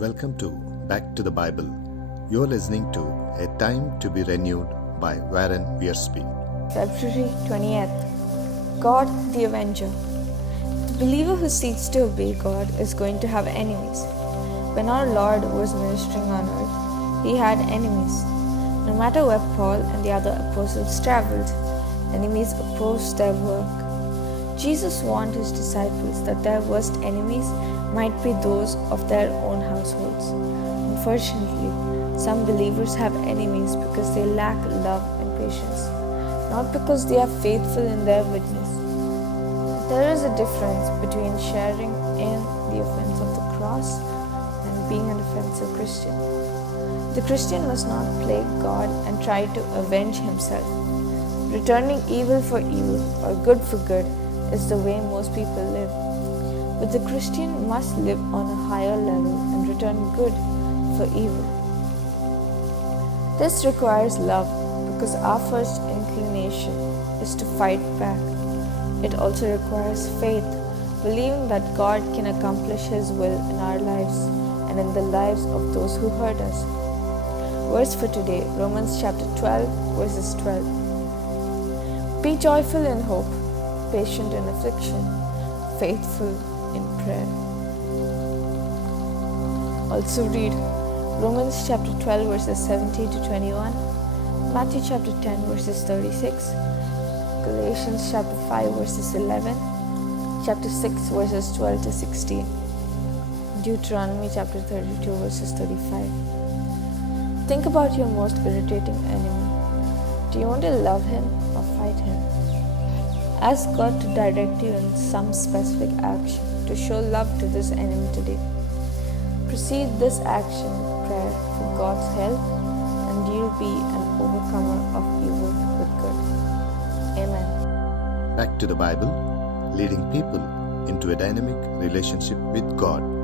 Welcome to Back to the Bible. You're listening to A Time to be Renewed by Wiersbe. February 20th. God the Avenger. The believer who seeks to obey God is going to have enemies. When our Lord was ministering on earth, he had enemies. No matter where Paul and the other apostles traveled, enemies opposed their work. Jesus warned his disciples that their worst enemies might be those of their own households. Unfortunately, some believers have enemies because they lack love and patience, not because they are faithful in their witness. There is a difference between sharing in the offense of the cross and being an offensive Christian. The Christian must not play God and try to avenge himself. Returning evil for evil or good for good is the way most people live. But the Christian must live on a higher level and return good for evil. This requires love because our first inclination is to fight back. It also requires faith, believing that God can accomplish His will in our lives and in the lives of those who hurt us. Verse for today, Romans chapter 12, verses 12. Be joyful in hope, patient in affliction, faithful in prayer. Also read Romans chapter 12 verses 17 to 21, Matthew chapter 10 verses 36, Galatians chapter 5 verses 11, chapter 6 verses 12 to 16, Deuteronomy chapter 32 verses 35. Think about your most irritating enemy. Do you want to love him or fight him? Ask God to direct you in some specific action to show love to this enemy today. Precede this action with prayer for God's help, and you'll be an overcomer of evil with good. Amen. Back to the Bible, leading people into a dynamic relationship with God.